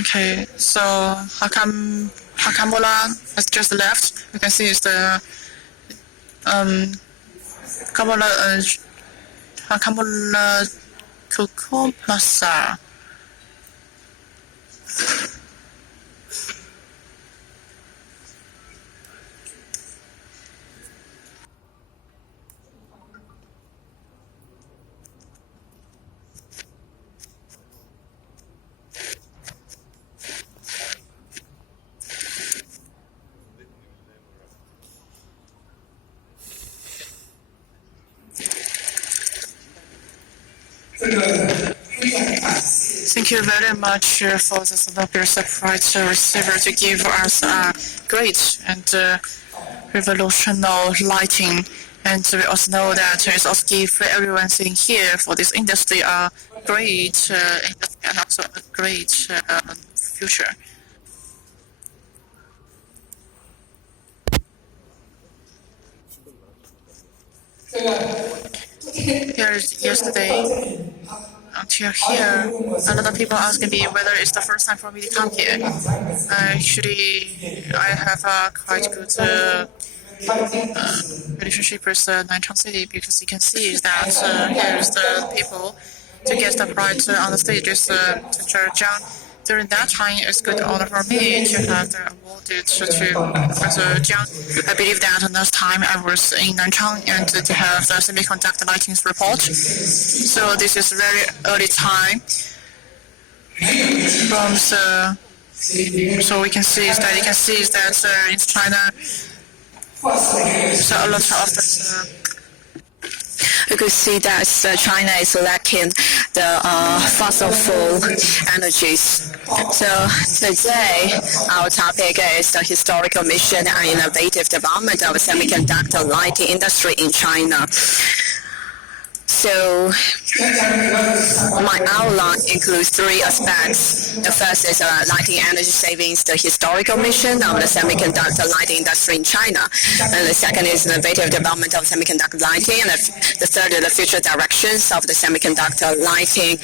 Okay, so Hakamola has just left. You can see it's the Hakamola Cocoa Plaza. Thank you very much for this Nobel Prize receiver to give us a great and revolutionary lighting. And we also know that it also gives everyone sitting here for this industry a great industry and also a great future. Yesterday, until here, a lot of people asking me whether it's the first time for me to come here. Actually, I have a quite good relationship with Nanchang City, because you can see that here is the people to get the prize on the stage is Teacher Jiang. During that time, it's good honor for me to have the awarded to Professor Jiang. I believe that last time I was in Nanchang and to have the semiconductor lightings report. So this is very early time. So we can see that in China, so a lot of the you could see that China is lacking the fossil fuel energies. So today, our topic is the historical mission and innovative development of semiconductor lighting industry in China. So my outline includes three aspects. The first is lighting energy savings, the historical mission of the semiconductor lighting industry in China. And the second is innovative development of semiconductor lighting. And the third is the future directions of the semiconductor lighting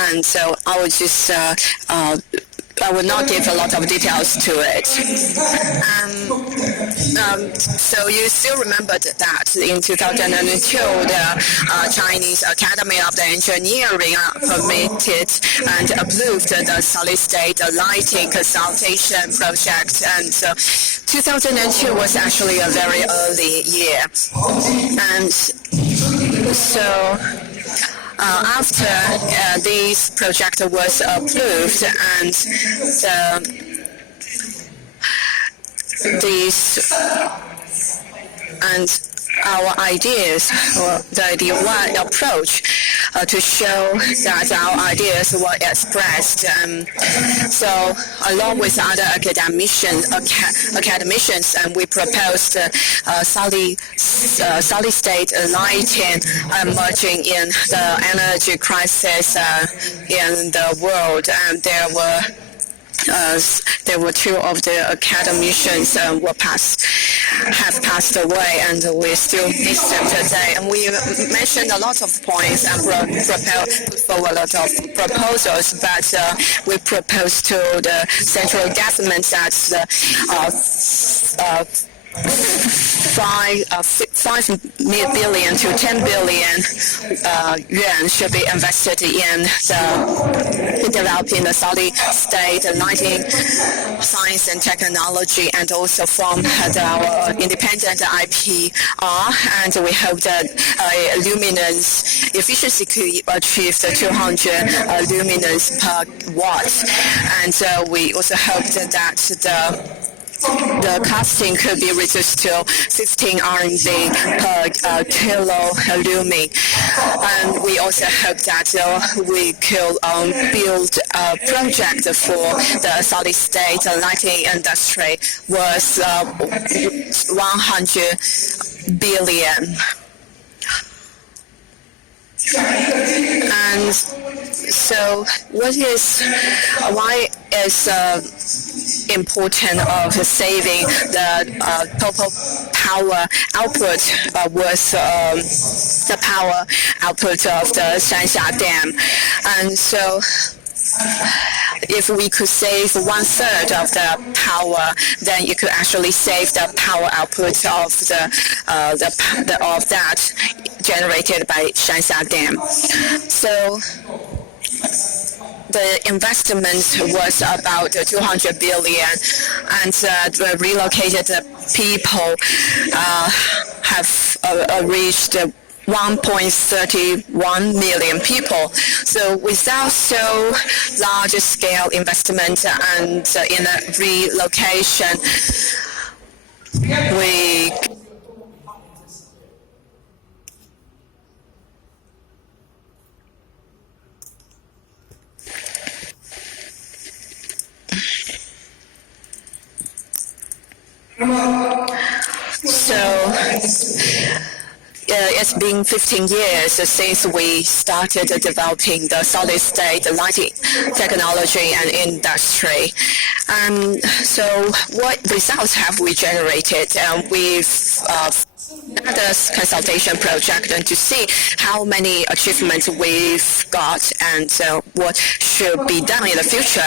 and so I would just I will not give a lot of details to it. So you still remember that in 2002, the Chinese Academy of the Engineering permitted and approved the solid-state lighting consultation project. And so 2002 was actually a very early year. And so after this project was approved and our ideas, or the one approach to show that our ideas were expressed. So along with other academicians, we proposed solid-state lighting emerging in the energy crisis in the world. And there were two of the academicians have passed away, and we still miss them today. And we mentioned a lot of points and put forward a lot of proposals, but we proposed to the central government that 5 billion to 10 billion yuan should be invested in developing the solid-state lighting science and technology, and also from our independent IPR. And we hope that luminance efficiency could achieve 200 luminance per watt. And we also hope that the costing could be reduced to 15 RMB per kilo lumen. And we also hope that we could build a project for the solid-state lighting industry worth 100 billion. And so why is important of saving the total power output with the power output of the Shansha Dam? And so if we could save 1/3 of the power, then you could actually save the power output of of that generated by Shanxia Dam. So the investment was about 200 billion, and the relocated people have reached 1.31 million people. So without so large scale investment and in a relocation, we it's been 15 years since we started developing the solid-state lighting technology and industry. So what results have we generated? We've another consultation project and to see how many achievements we've got and what should be done in the future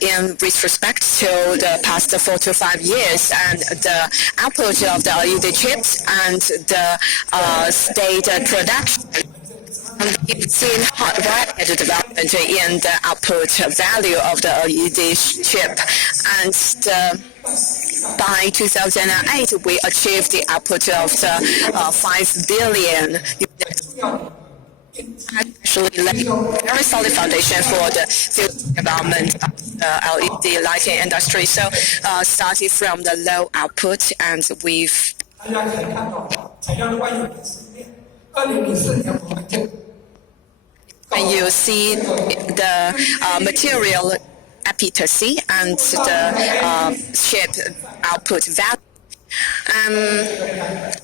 in respect to the past 4 to 5 years and the output of the LED chips and the state production. We've seen rapid development in the output value of the LED chip, and by 2008 we achieved the output of 5 billion units. Actually laid a very solid foundation for the future development of the LED lighting industry. So starting from the low output, and we've and you see the material efficacy and the chip output value.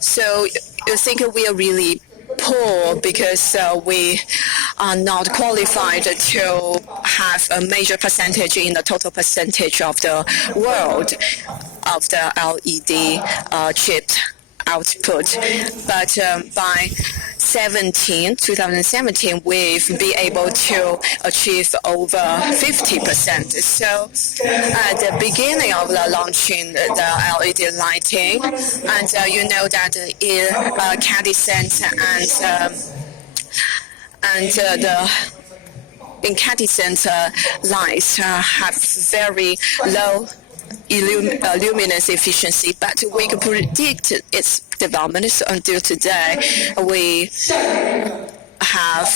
So you think we are really poor because we are not qualified to have a major percentage in the total percentage of the world of the LED chip output. But by 2017, we've been able to achieve over 50%. So at the beginning of the launching the LED lighting, and you know that in incandescent and the incandescent lights have very low luminous efficiency, but we could predict its development. So until today, we have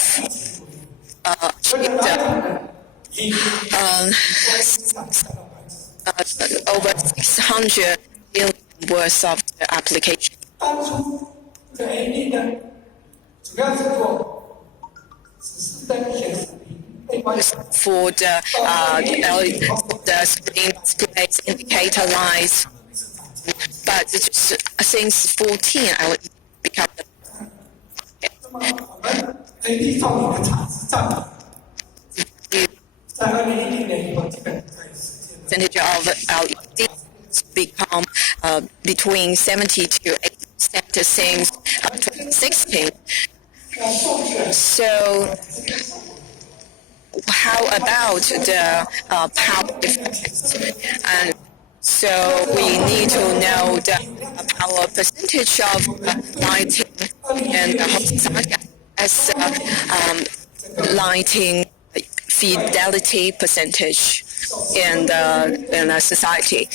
achieved over 600 million worth of the application. For the screen displays, indicator lights, but since 14, I would become percentage of LED become between 70 to 80% since 2016. So how about the power effect? And so we need to know the power percentage of lighting in the whole society as lighting fidelity percentage in the society.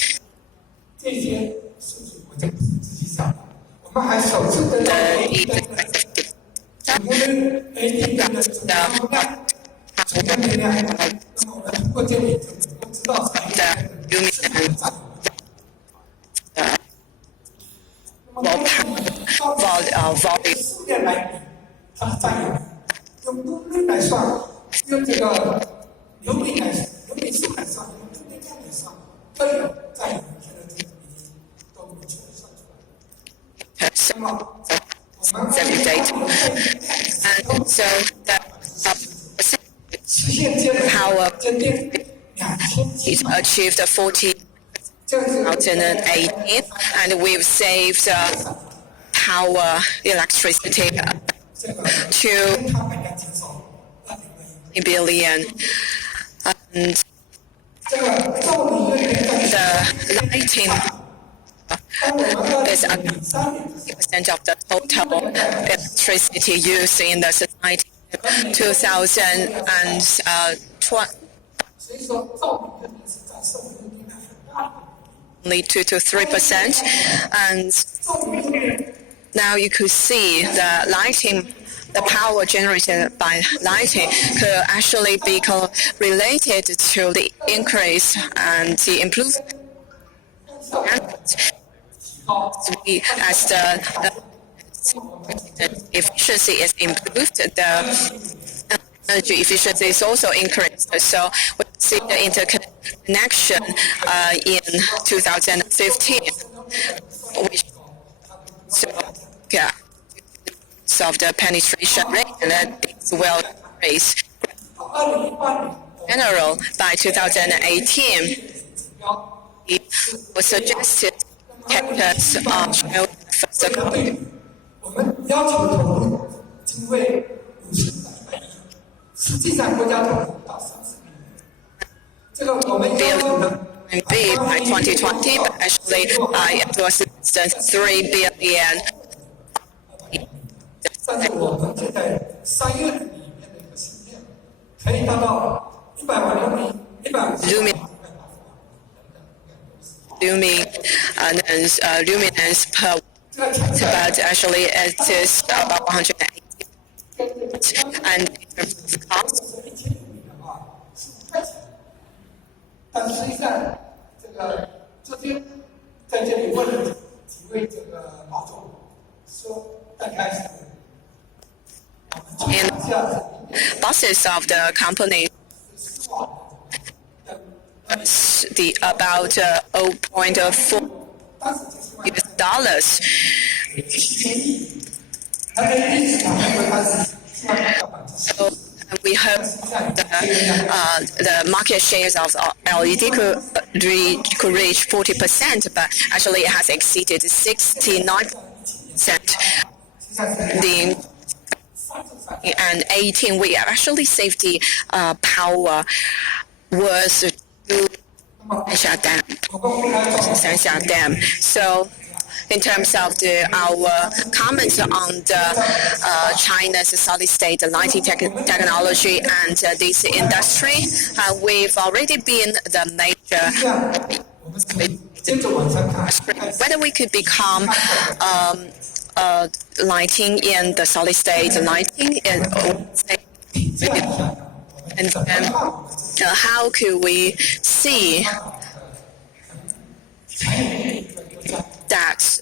Every day, and so the power is achieved 2018, and we've saved power electricity to 1 billion. And the lighting is 30% of the total electricity used in the society. 2020, only 2 to 3%, and now you could see the lighting. The power generated by lighting could actually be related to the increase and the improvement. As the efficiency is improved, the energy efficiency is also increased. So we see the interconnection in 2015, which of the penetration rate, and it will increase. In general, by 2018, it was suggested sectors are first by 2020, but actually it was less than 3 billion. Luminance per, but actually it is about 180. And in terms of cost, in buses of the company, about $0.4. So we hope the market shares of LED could reach 40%, but actually it has exceeded 69%. And 18, we have actually safety power was Shansha Dam. So in terms of our comments on the China's solid-state lighting technology and this industry, we've already been the major. Whether we could become lighting in the solid-state lighting, and how could we see that?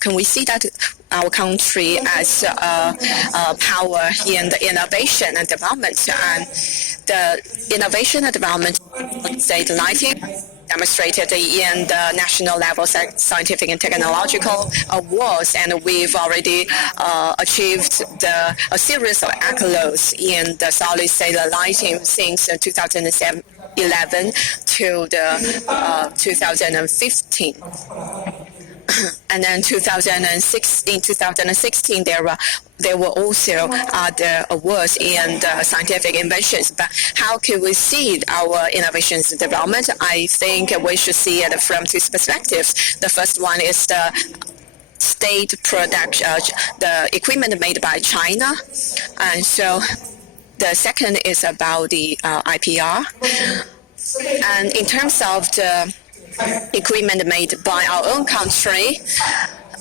Can we see that our country as power in the innovation and development, and the innovation and development state lighting demonstrated in the national level scientific and technological awards, and we've already achieved a series of accolades in the solid-state lighting since 2011 to the 2015. And then 2016, there were also other awards in the scientific inventions. But how can we see our innovations and development? I think we should see it from two perspectives. The first one is the state production, the equipment made by China, and so the second is about the IPR. And in terms of the equipment made by our own country,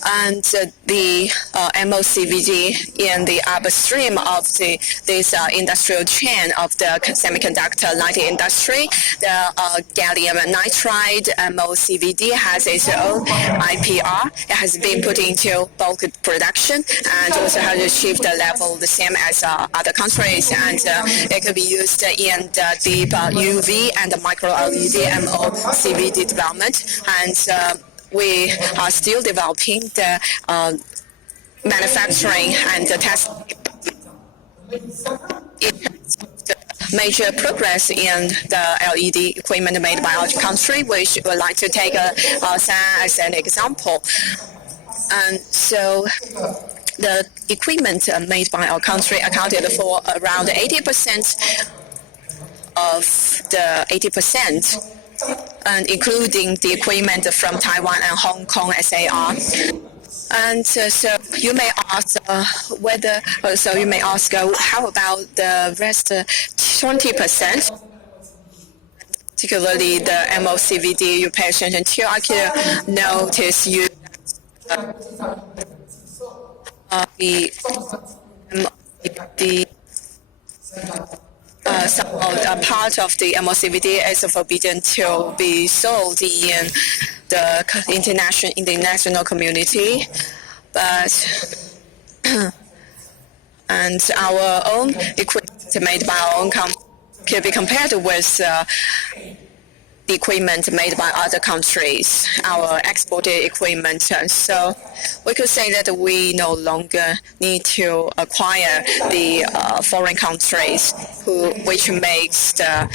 and the MOCVD in the upstream of this industrial chain of the semiconductor lighting industry, the gallium nitride MOCVD has its own IPR. It has been put into bulk production and also has achieved the level the same as other countries, and it could be used in the deep UV and the micro LED MOCVD development. And we are still developing the manufacturing and the testing. Major progress in the LED equipment made by our country, which we would like to take as an example. And so the equipment made by our country accounted for around 80% of the 80%, and including the equipment from Taiwan and Hong Kong SAR. And so you may ask how about the rest 20%? Particularly the MOCVD, you pay attention to. I could notice you part of the MOCVD is forbidden to be sold in the international community, but and our own equipment made by our own company can be compared with the equipment made by other countries, our exported equipment. So we could say that we no longer need to acquire the foreign countries which makes the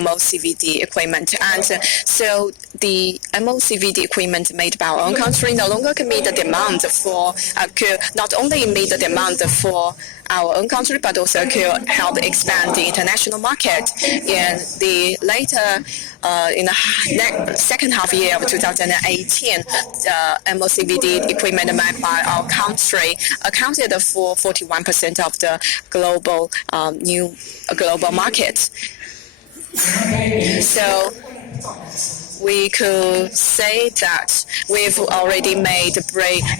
MOCVD equipment. And so the MOCVD equipment made by our own country no longer can meet the demand for, not only meet the demand for our own country, but also could help expand the international market. In the later, in the second half year of 2018, the MOCVD equipment made by our country accounted for 41% of the global global market. So we could say that we've already made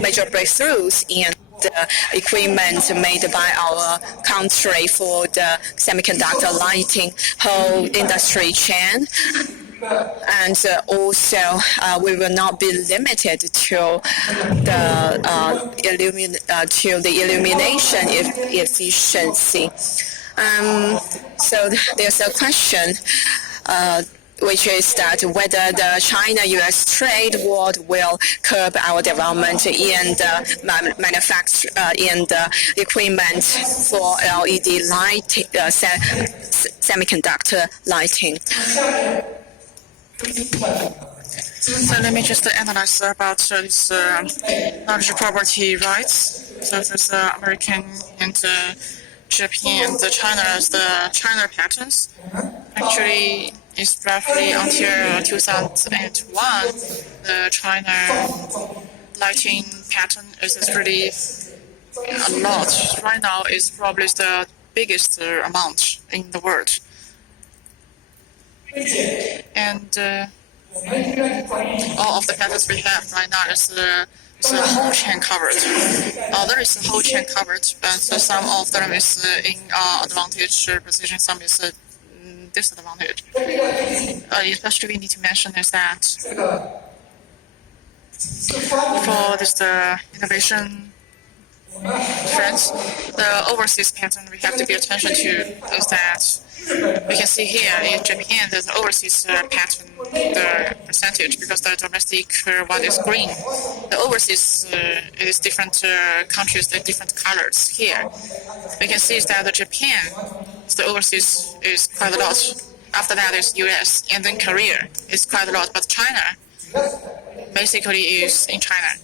major breakthroughs in the equipment made by our country for the semiconductor lighting whole industry chain. And also, we will not be limited to the illumination efficiency. So there's a question, which is that whether the China-US trade war will curb our development in the in the equipment for LED lighting, semiconductor lighting. So let me just analyze about this knowledge property rights. So there's American and Japan and China as the China patents. Actually, it's roughly until 2001, the China lighting patent is really a lot. Right now, it's probably the biggest amount in the world. And all of the patents we have right now is the whole chain covered. There is a whole chain covered, but some of them is in advantage position, some is disadvantage. Especially we need to mention is that for this innovation trends, the overseas patent we have to pay attention to is that we can see here in Japan there's the overseas patent the percentage because the domestic one is green. The overseas is different countries, the different colors. Here we can see that the Japan, the overseas is quite a lot. After that is US and then Korea is quite a lot, but China basically is in China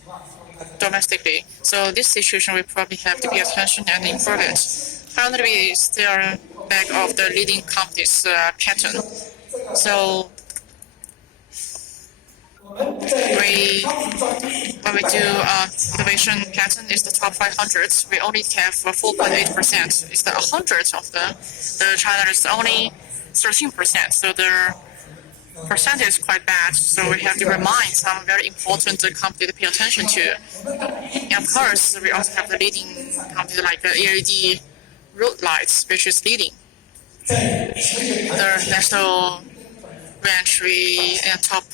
domestically. So this situation we probably have to pay attention and improve it. Currently we still back of the leading company's pattern. So when we do innovation pattern is the top 500, we only have 4.8%. It's the 100 of the China is only 13%. So the percentage is quite bad. So we have to remind some very important company to pay attention to. And of course, we also have the leading companies like the LED road lights, which is leading. The national range, we in top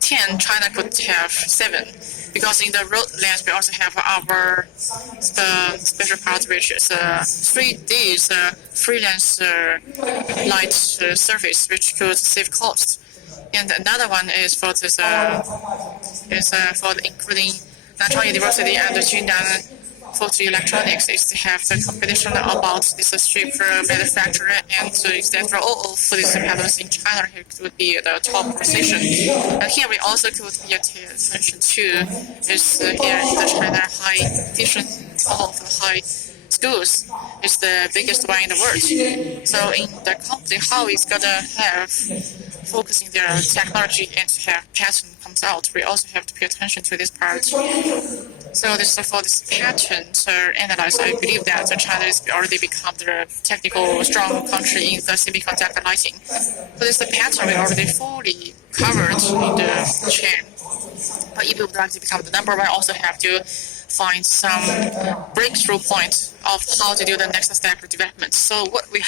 10, China could have 7. Because in the road lens, we also have our special part, which is 3D is freelance light service, which could save cost. And another one is for this for including natural university and the Jinan Photo Electronics is to have the competition about this strip manufacturer and etc. All of these patents in China here would be the top position. And here we also could pay attention to is here in the China high edition, all of the high schools is the biggest one in the world. So in the company, how it's gonna have focusing their technology and have patent comes out, we also have to pay attention to this part. So for this patent analysis, I believe that China has already become the technical strong country in the semiconductor lighting. For this patent, we already fully covered in the chain. But if we would like to become the number one, also have to find some breakthrough point of how to do the next step of development. So what we